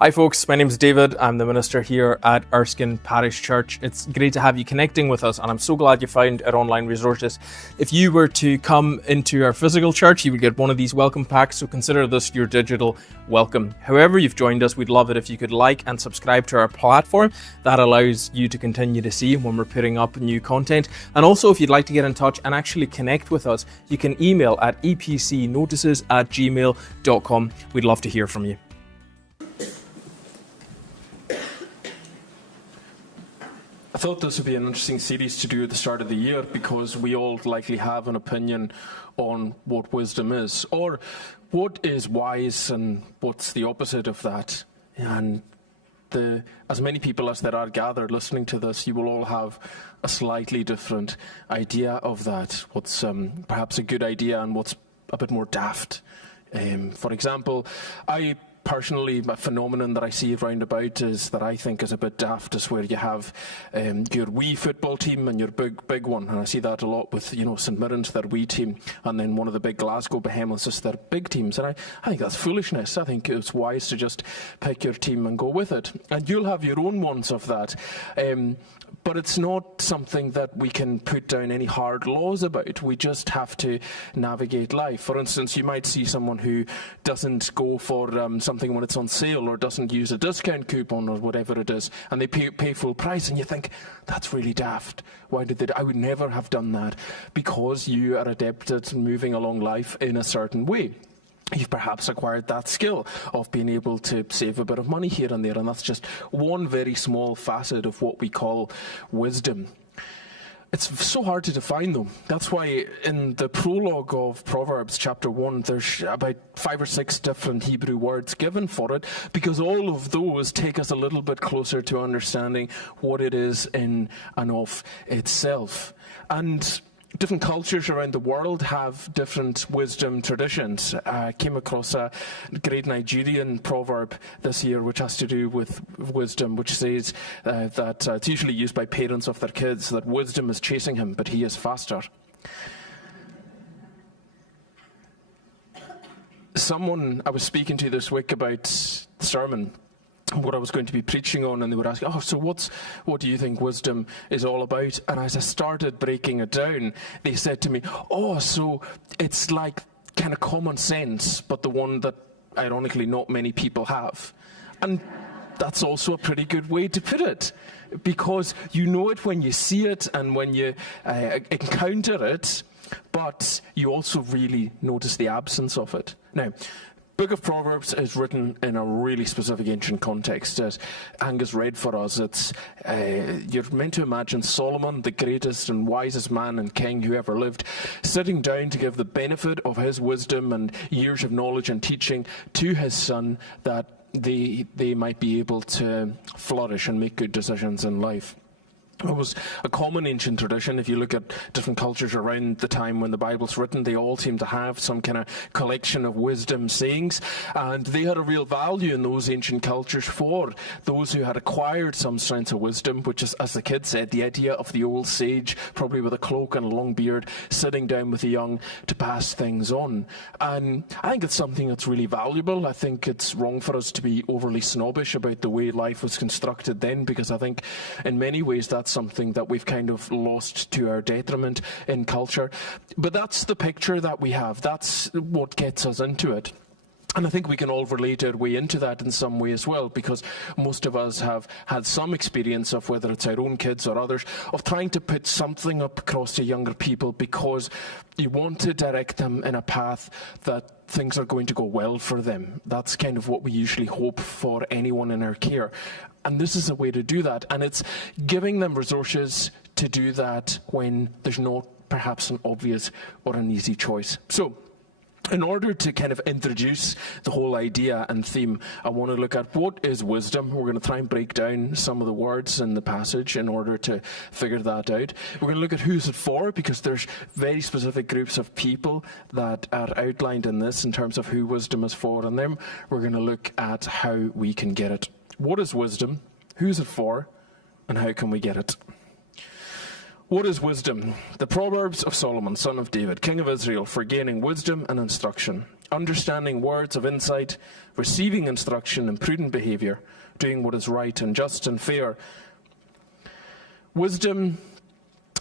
Hi folks, my name is David. I'm the minister here at Erskine Parish Church. It's great to have you connecting with us, and I'm so glad you found our online resources. If you were to come into our physical church, you would get one of these welcome packs, so consider this your digital welcome. However you've joined us, we'd love it if you could like and subscribe to our platform. That allows you to continue to see when we're putting up new content. And also, if you'd like to get in touch and actually connect with us, you can email at epcnotices@gmail.com. We'd love to hear from you. I thought this would be an interesting series to do at the start of the year because we all likely have an opinion on what wisdom is, or what is wise and what's the opposite of that. And as many people as there are gathered listening to this, you will all have a slightly different idea of that. What's perhaps a good idea and what's a bit more daft. For example, personally, a phenomenon that I see round about is that I think is a bit daft is where you have your wee football team and your big one. And I see that a lot with, St Mirren's, their wee team, and then one of the big Glasgow Behemoths is their big teams. And I think that's foolishness. I think it's wise to just pick your team and go with it. And you'll have your own ones of that. But it's not something that we can put down any hard laws about. We just have to navigate life. For instance, you might see someone who doesn't go for something when it's on sale, or doesn't use a discount coupon or whatever it is, and they pay full price, and you think, that's really daft. Why did they? I would never have done that. Because you are adept at moving along life in a certain way. You've perhaps acquired that skill of being able to save a bit of money here and there, and that's just one very small facet of what we call wisdom. It's so hard to define, though. That's why in the prologue of Proverbs chapter 1, there's about 5 or 6 different Hebrew words given for it, because all of those take us a little bit closer to understanding what it is in and of itself. And different cultures around the world have different wisdom traditions. I came across a great Nigerian proverb this year which has to do with wisdom, which says that it's usually used by parents of their kids, that wisdom is chasing him, but he is faster. Someone I was speaking to this week about sermon, what I was going to be preaching on, and they were asking, so what do you think wisdom is all about? And as I started breaking it down, they said to me, so it's like kind of common sense, but the one that ironically not many people have. And that's also a pretty good way to put it, because you know it when you see it and when you encounter it, but you also really notice the absence of it. Now, Book of Proverbs is written in a really specific ancient context. As Angus read for us, it's you're meant to imagine Solomon, the greatest and wisest man and king who ever lived, sitting down to give the benefit of his wisdom and years of knowledge and teaching to his son, that they might be able to flourish and make good decisions in life. It was a common ancient tradition. If you look at different cultures around the time when the Bible's written, they all seem to have some kind of collection of wisdom sayings, and they had a real value in those ancient cultures for those who had acquired some sense of wisdom, which is, as the kid said, the idea of the old sage, probably with a cloak and a long beard, sitting down with the young to pass things on. And I think it's something that's really valuable. I think it's wrong for us to be overly snobbish about the way life was constructed then, because I think in many ways that's something that we've kind of lost to our detriment in culture. But that's the picture that we have. That's what gets us into it. And I think we can all relate our way into that in some way as well, because most of us have had some experience of, whether it's our own kids or others, of trying to put something up across to younger people because you want to direct them in a path that things are going to go well for them. That's kind of what we usually hope for anyone in our care. And this is a way to do that. And it's giving them resources to do that when there's not perhaps an obvious or an easy choice. So, in order to kind of introduce the whole idea and theme, I want to look at what is wisdom. We're going to try and break down some of the words in the passage in order to figure that out. We're going to look at who's it for, because there's very specific groups of people that are outlined in this in terms of who wisdom is for. And then we're going to look at how we can get it. What is wisdom? Who's it for? And how can we get it? What is wisdom? The Proverbs of Solomon, son of David, king of Israel, for gaining wisdom and instruction, understanding words of insight, receiving instruction in prudent behavior, doing what is right and just and fair. Wisdom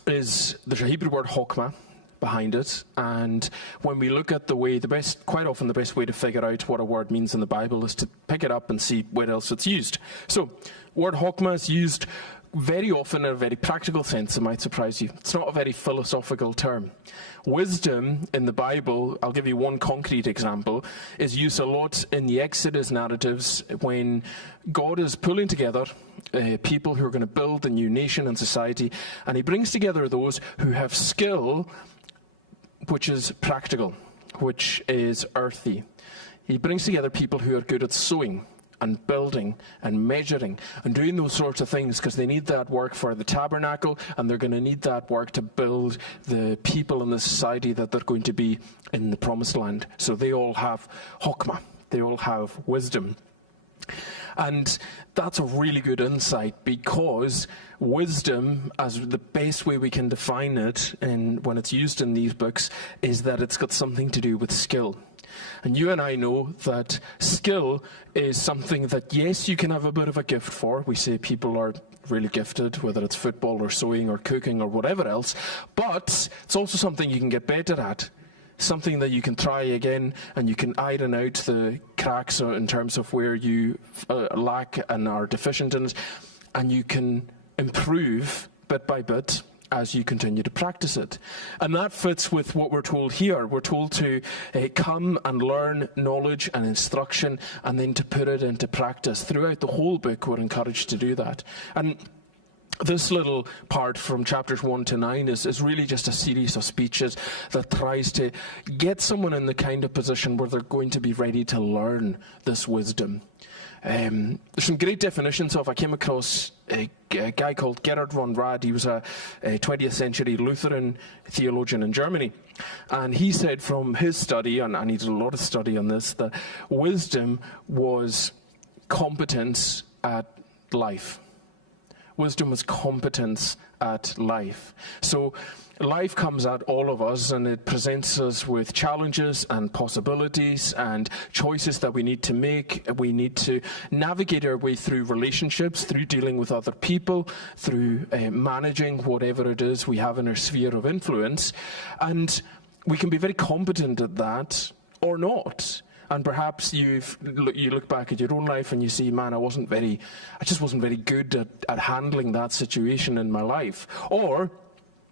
there's a Hebrew word chokmah behind it, and when we look at quite often the best way to figure out what a word means in the Bible is to pick it up and see where else it's used. So, word chokmah is used very often in a very practical sense. It might surprise you. It's not a very philosophical term. Wisdom in the Bible, I'll give you one concrete example, is used a lot in the Exodus narratives when God is pulling together people who are going to build a new nation and society, and he brings together those who have skill which is practical, which is earthy. He brings together people who are good at sowing and building and measuring and doing those sorts of things, because they need that work for the tabernacle, and they're going to need that work to build the people in the society that they're going to be in the promised land. So they all have chokmah, they all have wisdom. And that's a really good insight, because wisdom, as the best way we can define it and when it's used in these books, is that it's got something to do with skill. And you and I know that skill is something that, yes, you can have a bit of a gift for. We say people are really gifted, whether it's football or sewing or cooking or whatever else, but it's also something you can get better at. Something that you can try again, and you can iron out the cracks in terms of where you lack and are deficient in it, and you can improve bit by bit as you continue to practice it. And that fits with what we're told here. We're told to come and learn knowledge and instruction, and then to put it into practice. Throughout the whole book, we're encouraged to do that. And this little part from chapters 1 to 9 is really just a series of speeches that tries to get someone in the kind of position where they're going to be ready to learn this wisdom. There's some great definitions of. I came across a guy called Gerhard von Rad. He was a 20th century Lutheran theologian in Germany. And he said from his study, and he did a lot of study on this, that wisdom was competence at life. Wisdom was competence at life. So life comes at all of us, and it presents us with challenges and possibilities and choices that we need to make. We need to navigate our way through relationships, through dealing with other people, through managing whatever it is we have in our sphere of influence. And we can be very competent at that or not. And perhaps you look back at your own life and you see, man, I just wasn't very good at handling that situation in my life. Or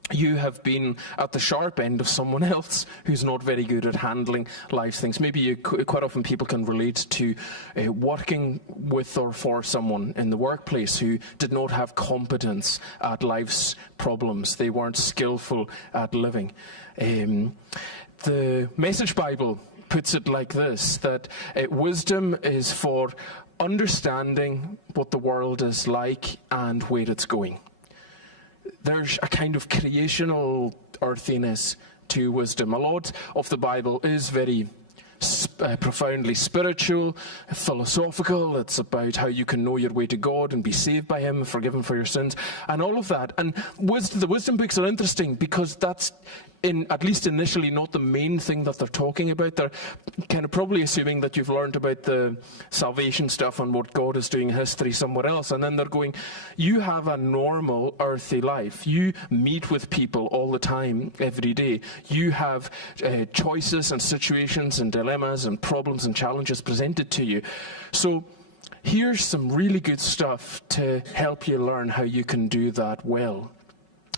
you have been at the sharp end of someone else who's not very good at handling life's things. Maybe quite often people can relate to working with or for someone in the workplace who did not have competence at life's problems. They weren't skillful at living. The Message Bible puts it like this, that wisdom is for understanding what the world is like and where it's going. There's a kind of creational earthiness to wisdom. A lot of the Bible is very profoundly spiritual, philosophical. It's about how you can know your way to God and be saved by Him, forgiven for your sins, and all of that. And the wisdom books are interesting because that's, at least initially, not the main thing that they're talking about. They're kind of probably assuming that you've learned about the salvation stuff and what God is doing in history somewhere else, and then they're going, you have a normal earthly life. You meet with people all the time, every day. You have choices and situations and dilemmas and problems and challenges presented to you. So here's some really good stuff to help you learn how you can do that well.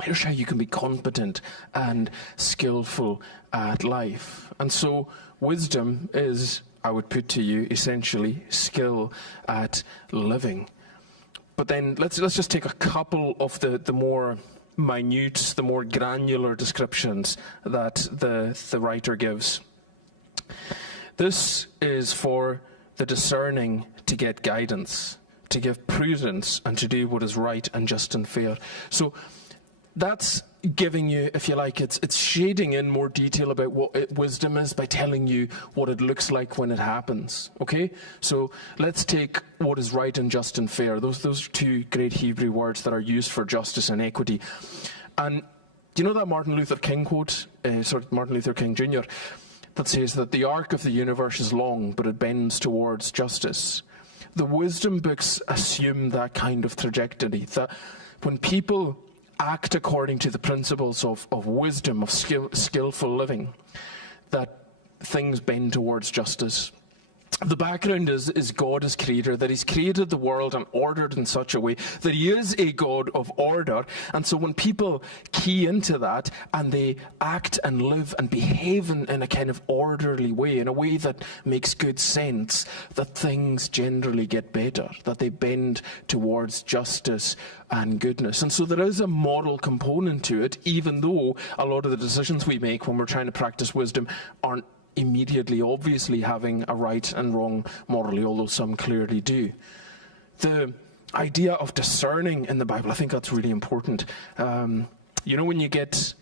Here's how you can be competent and skillful at life. And so wisdom is, I would put to you, essentially skill at living. But then let's just take a couple of the more minute, the more granular descriptions that the writer gives. This is for the discerning to get guidance, to give prudence, and to do what is right and just and fair. So that's giving you, if you like, it's shading in more detail about what wisdom is by telling you what it looks like when it happens. Okay? So let's take what is right and just and fair. Those are two great Hebrew words that are used for justice and equity. And do you know that Martin Luther King quote? Martin Luther King Jr.? that says that the arc of the universe is long, but it bends towards justice. The wisdom books assume that kind of trajectory, that when people act according to the principles of wisdom, of skillful living, that things bend towards justice. The background is God as creator, that he's created the world and ordered in such a way that he is a God of order. And so when people key into that and they act and live and behave in a kind of orderly way, in a way that makes good sense, that things generally get better, that they bend towards justice and goodness. And so there is a moral component to it, even though a lot of the decisions we make when we're trying to practice wisdom aren't immediately, obviously, having a right and wrong morally, although some clearly do. The idea of discerning in the Bible, I think that's really important. You know, when you get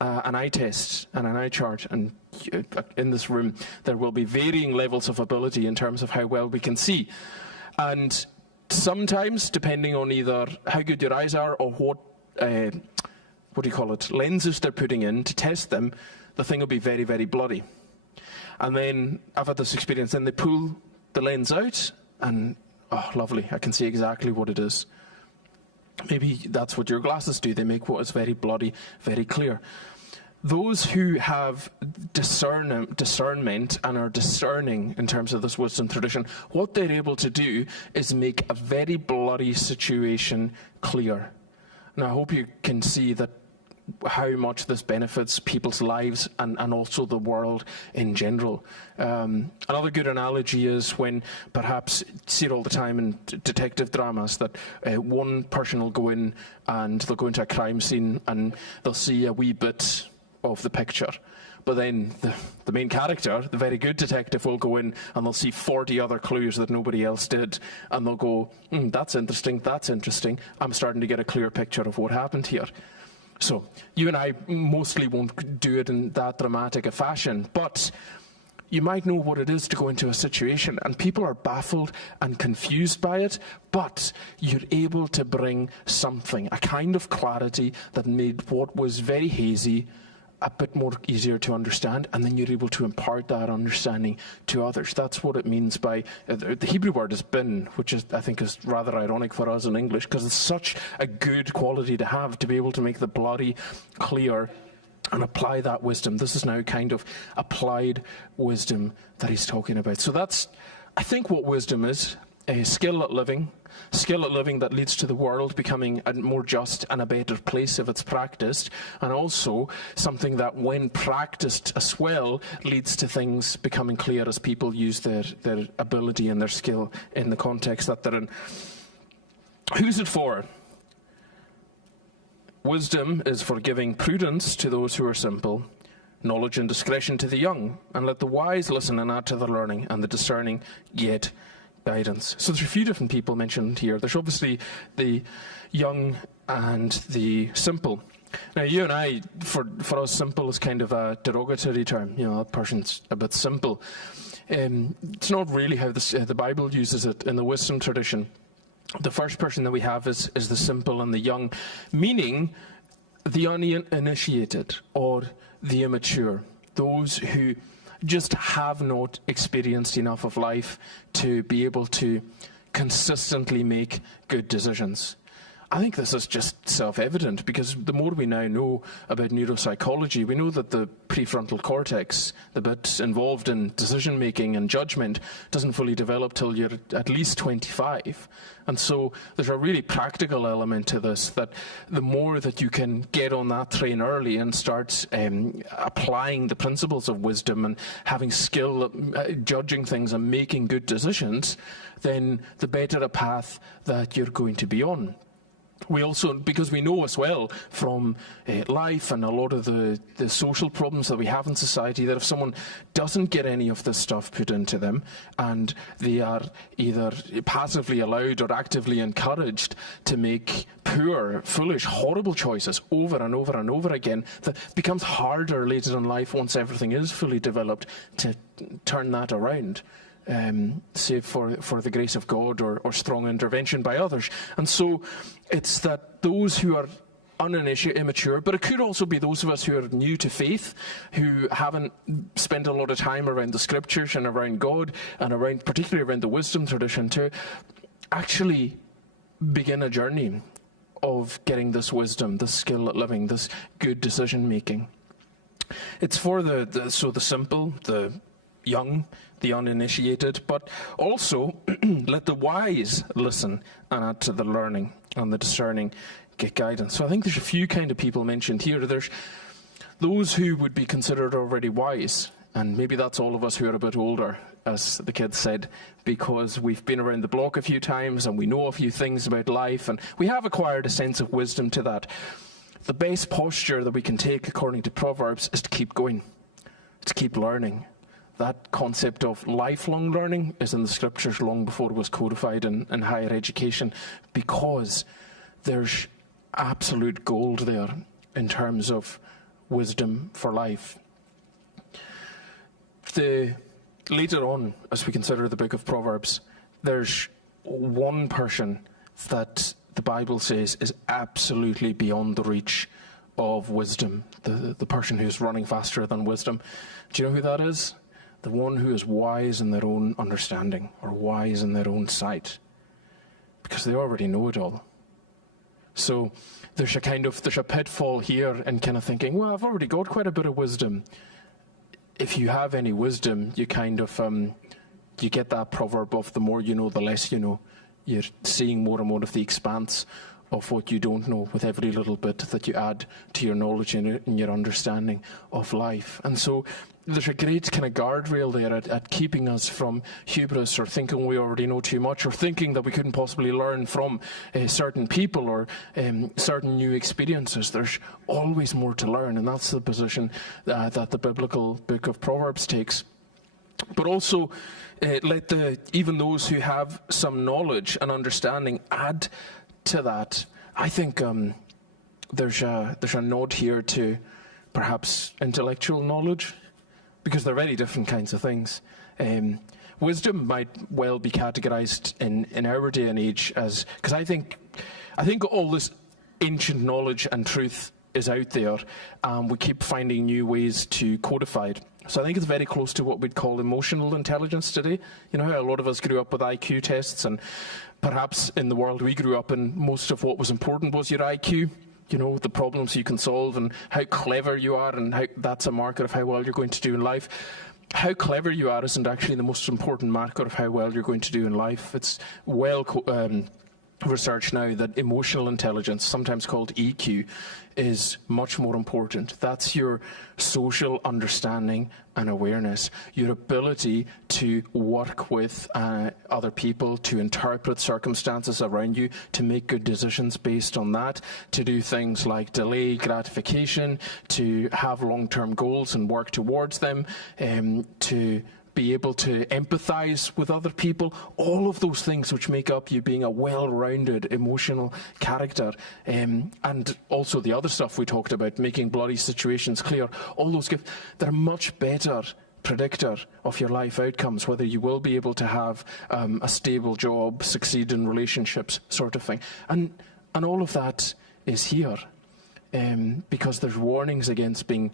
an eye test and an eye chart, and in this room there will be varying levels of ability in terms of how well we can see. And sometimes, depending on either how good your eyes are or what lenses they're putting in to test them, the thing will be very, very blurry. And then I've had this experience, then they pull the lens out and, oh, lovely, I can see exactly what it is. Maybe that's what your glasses do. They make what is very bloody, very clear. Those who have discernment and are discerning in terms of this wisdom tradition, what they're able to do is make a very blurry situation clear. Now, I hope you can see that how much this benefits people's lives and also the world in general. Another good analogy is when, perhaps, see it all the time in detective dramas, that one person will go in and they'll go into a crime scene and they'll see a wee bit of the picture. But then the main character, the very good detective, will go in and they'll see 40 other clues that nobody else did. And they'll go, that's interesting, I'm starting to get a clear picture of what happened here. So, you and I mostly won't do it in that dramatic a fashion, but you might know what it is to go into a situation and people are baffled and confused by it, but you're able to bring something, a kind of clarity that made what was very hazy a bit more easier to understand, and then you're able to impart that understanding to others. That's what it means by, the Hebrew word is bin, which is, I think, is rather ironic for us in English, because it's such a good quality to have, to be able to make the blurry clear and apply that wisdom. This is now kind of applied wisdom that he's talking about. So that's, I think, what wisdom is. A skill at living that leads to the world becoming a more just and a better place if it's practiced, and also something that, when practiced as well, leads to things becoming clear as people use their ability and their skill in the context that they're in. Who's it for? Wisdom is for giving prudence to those who are simple, knowledge and discretion to the young, and let the wise listen and add to their learning, and the discerning get guidance. So there's a few different people mentioned here. There's obviously the young and the simple. Now, you and I, for us, simple is kind of a derogatory term. You know, that person's a bit simple. It's not really how the Bible uses it in the wisdom tradition. The first person that we have is the simple and the young, meaning the uninitiated or the immature, those who just have not experienced enough of life to be able to consistently make good decisions. I think this is just self-evident, because the more we now know about neuropsychology, we know that the prefrontal cortex, the bit involved in decision-making and judgment, doesn't fully develop till you're at least 25. And so there's a really practical element to this, that the more that you can get on that train early and start applying the principles of wisdom and having skill at judging things and making good decisions, then the better a path that you're going to be on. We also, because we know as well from life and a lot of the social problems that we have in society, that if someone doesn't get any of this stuff put into them and they are either passively allowed or actively encouraged to make poor, foolish, horrible choices over and over and over again, that becomes harder later in life, once everything is fully developed, to turn that around. Save for the grace of God or strong intervention by others. And so it's that those who are uninitiated, immature, but it could also be those of us who are new to faith, who haven't spent a lot of time around the scriptures and around God and around, particularly around the wisdom tradition, to actually begin a journey of getting this wisdom, this skill at living, this good decision making. It's for the simple, the young, the uninitiated, but also let the wise listen and add to the learning, and the discerning get guidance. So I think there's a few kind of people mentioned here. There's those who would be considered already wise, and maybe that's all of us who are a bit older, as the kids said, because we've been around the block a few times and we know a few things about life, and we have acquired a sense of wisdom to that. The best posture that we can take, according to Proverbs, is to keep going, to keep learning. That concept of lifelong learning is in the scriptures long before it was codified in higher education, because there's absolute gold there in terms of wisdom for life. Later on, as we consider the book of Proverbs, there's one person that the Bible says is absolutely beyond the reach of wisdom, the person who's running faster than wisdom. Do you know who that is? The one who is wise in their own understanding, or wise in their own sight, because they already know it all. So there's a pitfall here in kind of thinking, well, I've already got quite a bit of wisdom. If you have any wisdom, you you get that proverb of the more you know, the less you know. You're seeing more and more of the expanse of what you don't know with every little bit that you add to your knowledge and your understanding of life. And so there's a great kind of guardrail there at keeping us from hubris, or thinking we already know too much, or thinking that we couldn't possibly learn from certain people or certain new experiences. There's always more to learn, and that's the position that the biblical book of Proverbs takes. But also, let even those who have some knowledge and understanding add to that. I think there's a nod here to perhaps intellectual knowledge, because they're very different kinds of things. Wisdom might well be categorized in our day and age as, because I think all this ancient knowledge and truth is out there, we keep finding new ways to codify it. So I think it's very close to what we'd call emotional intelligence today. You know how a lot of us grew up with IQ tests, and perhaps in the world we grew up in, most of what was important was your IQ. You know, the problems you can solve and how clever you are, and how that's a marker of how well you're going to do in life. How clever you are isn't actually the most important marker of how well you're going to do in life. It's research now that emotional intelligence, sometimes called EQ, is much more important. That's your social understanding and awareness, your ability to work with other people, to interpret circumstances around you, to make good decisions based on that, to do things like delay gratification, to have long-term goals and work towards them, to be able to empathize with other people, all of those things which make up you being a well-rounded emotional character. And also the other stuff we talked about, making bloody situations clear, all those gifts, they're much better predictor of your life outcomes, whether you will be able to have a stable job, succeed in relationships, sort of thing. And all of that is here. Because there's warnings against being,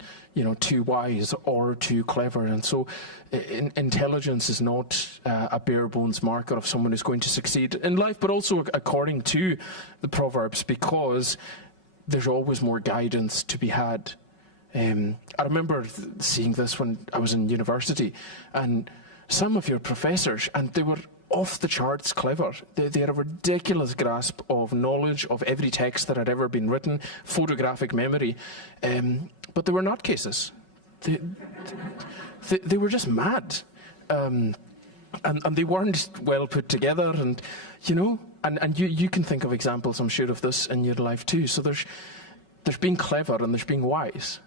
too wise or too clever. And so intelligence is not a bare bones marker of someone who's going to succeed in life, but also according to the Proverbs, because there's always more guidance to be had. I remember seeing this when I was in university, and some of your professors, and they were off the charts clever. They had a ridiculous grasp of knowledge of every text that had ever been written, photographic memory, but they were nutcases. They were just mad, and they weren't well put together, and you can think of examples, I'm sure, of this in your life too. So there's being clever and there's being wise,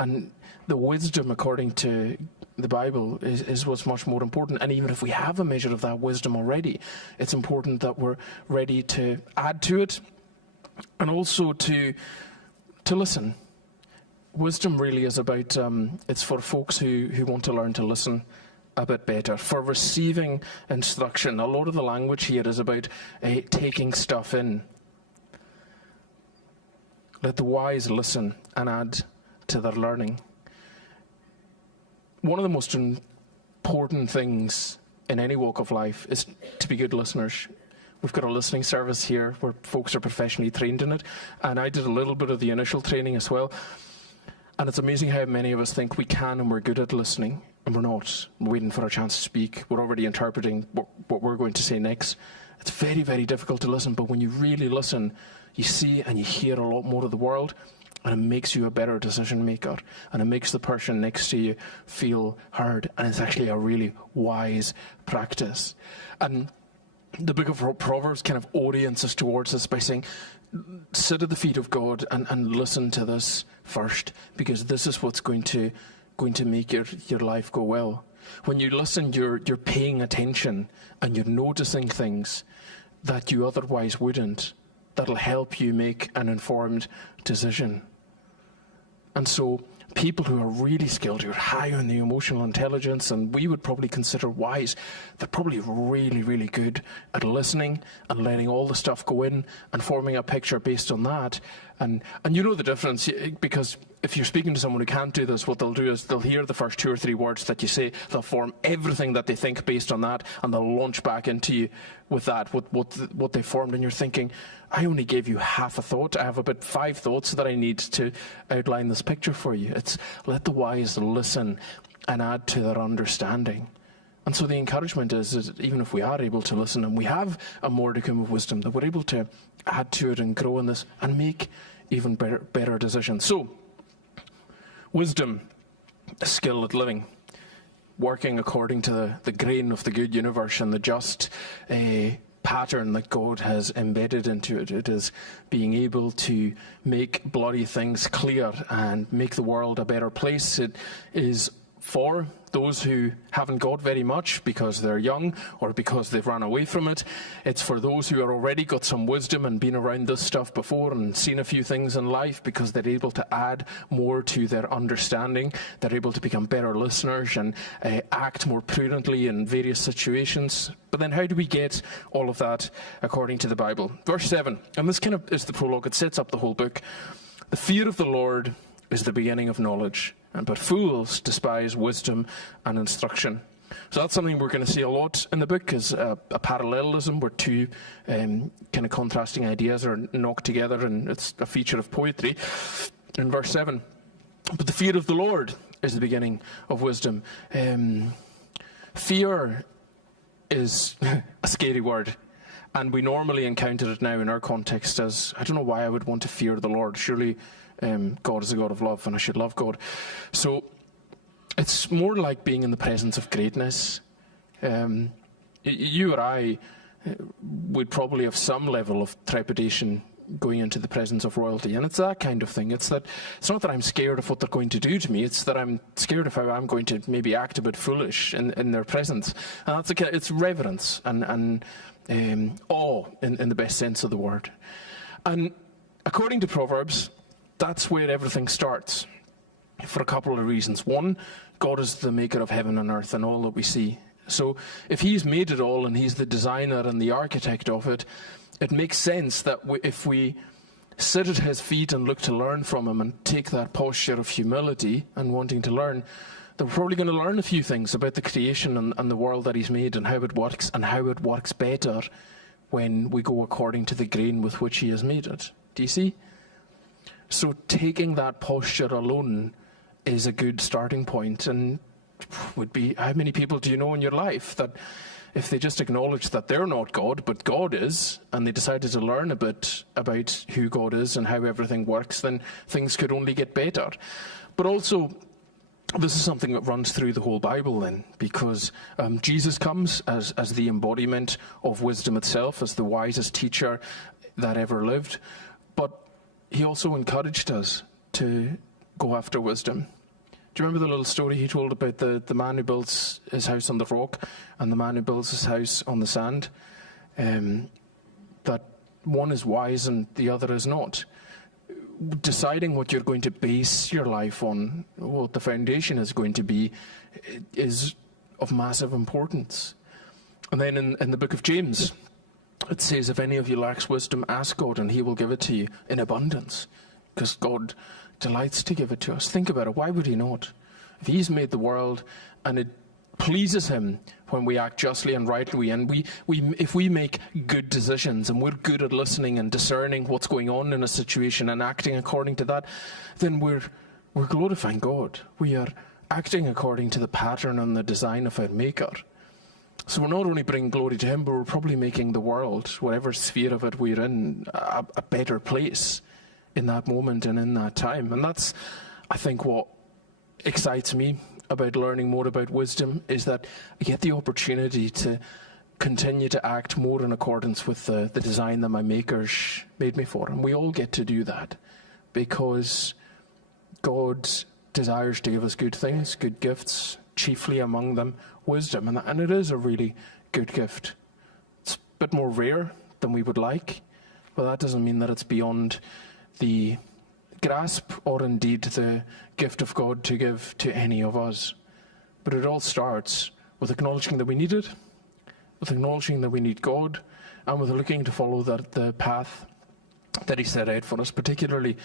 and the wisdom according to the Bible is what's much more important. And even if we have a measure of that wisdom already, it's important that we're ready to add to it, and also to listen. Wisdom really is about, it's for folks who want to learn to listen a bit better, for receiving instruction. A lot of the language here is about taking stuff in. Let the wise listen and add to their learning. One of the most important things in any walk of life is to be good listeners. We've got a listening service here where folks are professionally trained in it, and I did a little bit of the initial training as well. And it's amazing how many of us think we can and we're good at listening, and we're not. We're waiting for our chance to speak. We're already interpreting what we're going to say next. It's very, very difficult to listen, but when you really listen, you see and you hear a lot more of the world, and it makes you a better decision maker, and it makes the person next to you feel heard, and it's actually a really wise practice. And the book of Proverbs kind of orients us towards this by saying, sit at the feet of God and listen to this first, because this is what's going to make your life go well. When you listen, you're paying attention and you're noticing things that you otherwise wouldn't. That'll help you make an informed decision. And so people who are really skilled, who are high on the emotional intelligence, and we would probably consider wise, they're probably really, really good at listening and letting all the stuff go in and forming a picture based on that. And you know the difference, because if you're speaking to someone who can't do this, what they'll do is they'll hear the first 2 or 3 words that you say, they'll form everything that they think based on that, and they'll launch back into you with that, what they formed, and you're thinking, I only gave you half a thought. I have about 5 thoughts that I need to outline this picture for you. It's let the wise listen and add to their understanding. And so the encouragement is even if we are able to listen and we have a modicum of wisdom, that we're able to add to it and grow in this and make even better decisions. So, wisdom, a skill at living, working according to the grain of the good universe and the just pattern that God has embedded into it. It is being able to make bloody things clear and make the world a better place. It is for those who haven't got very much because they're young or because they've run away from it. It's for those who are already got some wisdom and been around this stuff before and seen a few things in life, because they're able to add more to their understanding. They're able to become better listeners and act more prudently in various situations. But then how do we get all of that according to the Bible? Verse 7, and this kind of is the prologue. It sets up the whole book. The fear of the Lord is the beginning of knowledge, but fools despise wisdom and instruction. So that's something we're going to see a lot in the book, is a parallelism where 2 kind of contrasting ideas are knocked together, and it's a feature of poetry in verse 7. But the fear of the Lord is the beginning of wisdom. Fear is a scary word, and we normally encounter it now in our context as, I don't know why I would want to fear the Lord. Surely God is a God of love and I should love God. So it's more like being in the presence of greatness. You or I would probably have some level of trepidation going into the presence of royalty, and it's that kind of thing. It's not that I'm scared of what they're going to do to me, it's that I'm scared of how I'm going to maybe act a bit foolish in their presence. And it's reverence and awe in the best sense of the word. And according to Proverbs, that's where everything starts, for a couple of reasons. One, God is the maker of heaven and earth and all that we see. So if he's made it all and he's the designer and the architect of it, it makes sense that if we sit at his feet and look to learn from him and take that posture of humility and wanting to learn, then we're probably going to learn a few things about the creation and the world that he's made and how it works, and how it works better when we go according to the grain with which he has made it. Do you see? So taking that posture alone is a good starting point, and would be, how many people do you know in your life that if they just acknowledge that they're not God, but God is, and they decided to learn a bit about who God is and how everything works, then things could only get better. But also, this is something that runs through the whole Bible then, because Jesus comes as the embodiment of wisdom itself, as the wisest teacher that ever lived. But he also encouraged us to go after wisdom. Do you remember the little story he told about the man who builds his house on the rock and the man who builds his house on the sand? That one is wise and the other is not. Deciding what you're going to base your life on, what the foundation is going to be, is of massive importance. And then in the book of James, it says, if any of you lacks wisdom, ask God and he will give it to you in abundance. because God delights to give it to us. Think about it. Why would he not? If he's made the world and it pleases him when we act justly and rightly, and if we make good decisions and we're good at listening and discerning what's going on in a situation and acting according to that, then we're glorifying God. We are acting according to the pattern and the design of our Maker. So we're not only bringing glory to him, but we're probably making the world, whatever sphere of it we're in, a better place in that moment and in that time. And that's, I think, what excites me about learning more about wisdom, is that I get the opportunity to continue to act more in accordance with the design that my Makers made me for. And we all get to do that because God desires to give us good things, good gifts, chiefly among them wisdom. And it is a really good gift. It's a bit more rare than we would like, but that doesn't mean that it's beyond the grasp or indeed the gift of God to give to any of us. But it all starts with acknowledging that we need it, with acknowledging that we need God, and with looking to follow the path that he set out for us, particularly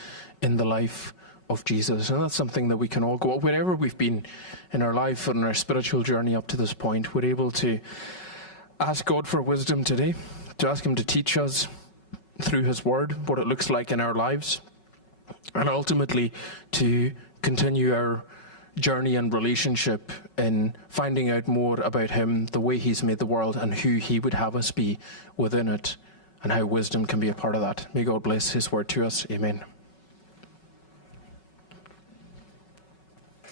in the life of Jesus. And that's something that we can all go, wherever we've been in our life and our spiritual journey up to this point, we're able to ask God for wisdom today, to ask him to teach us through his word what it looks like in our lives, and ultimately to continue our journey and relationship in finding out more about him, the way he's made the world, and who he would have us be within it, and how wisdom can be a part of that. May God bless his word to us. Amen.